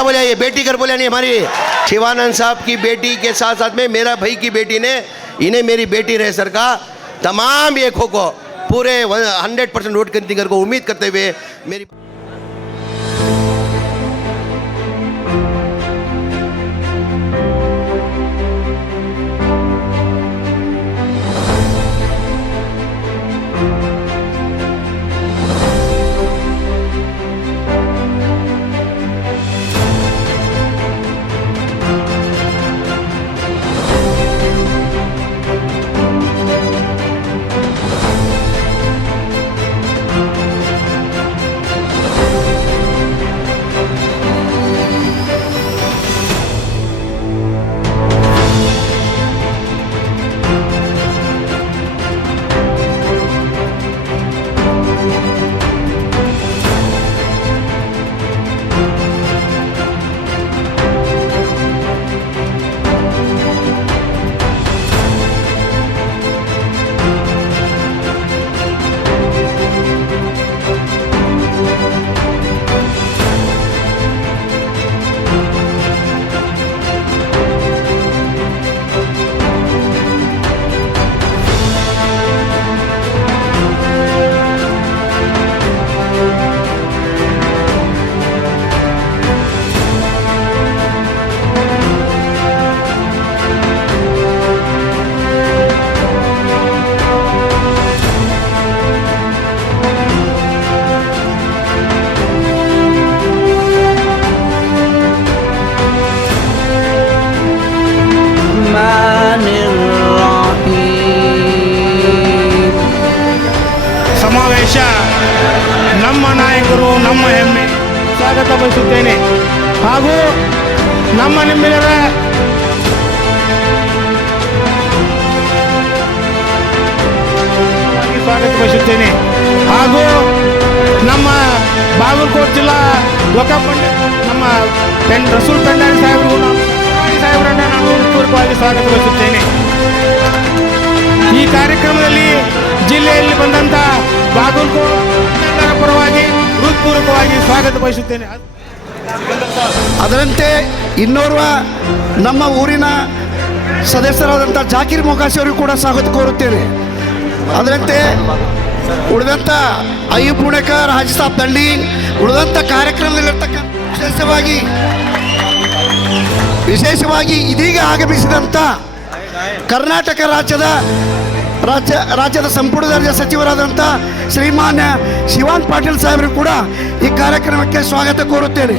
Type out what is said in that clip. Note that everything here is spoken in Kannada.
क्या बोले, ये बेटी कर बोले नहीं हमारी। शिवानंद साहब की बेटी के साथ साथ में मेरा भाई की बेटी ने इन्हें मेरी बेटी रहे सर का तमाम ये खो को पूरे 100% वोट गिनती कर को उम्मीद करते हुए मेरी ಸಮಾವೇಶ ನಮ್ಮ ನಾಯಕರು ನಮ್ಮ ಹೆಮ್ಮೆ ಸ್ವಾಗತ ಬಯಸುತ್ತೇನೆ ಹಾಗೂ ನಮ್ಮ ನಿಮ್ಮೆಲ್ಲರ ಸ್ವಾಗತ ಬಯಸುತ್ತೇನೆ ಹಾಗೂ ನಮ್ಮ ಬಾಗಲಕೋಟೆ ಜಿಲ್ಲಾ ಲೋಕಪಂಡ ನಮ್ಮ ರಸೂಲ್ ಪೆಂಡಾರಿ ಸಾಹೇಬರನ್ನು ನಾನು ಪೂರ್ವಕವಾಗಿ ಸ್ವಾಗತ ಬಯಸುತ್ತೇನೆ. ಈ ಕಾರ್ಯಕ್ರಮದಲ್ಲಿ ಜಿಲ್ಲೆಯಲ್ಲಿ ಬಂದಂಥ ಬಾಗಲಕೋಟೆ ಪರವಾಗಿ ಹೃತ್ಪೂರ್ವಕವಾಗಿ ಸ್ವಾಗತ ಬಯಸುತ್ತೇನೆ. ಅದರಂತೆ ಇನ್ನೋರ್ವ ನಮ್ಮ ಊರಿನ ಸದಸ್ಯರಾದಂಥ ಜಾಕೀರ್ ಮೊಕಾಶಿ ಅವರಿಗೂ ಕೂಡ ಸ್ವಾಗತ ಕೋರುತ್ತೇನೆ. ಅದರಂತೆ ಉಳಿದಂಥ ಅಯ್ಯೂಬ್ ಪುಣೇಕರ್, ಹಾಜಿ ಸಾಬ್ ದಂಡಿ, ಉಳಿದಂಥ ಕಾರ್ಯಕ್ರಮದಲ್ಲಿರ್ತಕ್ಕಂಥ ವಿಶೇಷವಾಗಿ ಇದೀಗ ಆಗಮಿಸಿದಂಥ ಕರ್ನಾಟಕ ರಾಜ್ಯದ ಸಂಪುಟ ದರ್ಜೆ ಸಚಿವರಾದಂಥ ಶ್ರೀಮಾನ್ಯ ಶಿವಾನ್ ಪಾಟೀಲ್ ಸಾಹೇಬರು ಕೂಡ ಈ ಕಾರ್ಯಕ್ರಮಕ್ಕೆ ಸ್ವಾಗತ ಕೋರುತ್ತೇನೆ.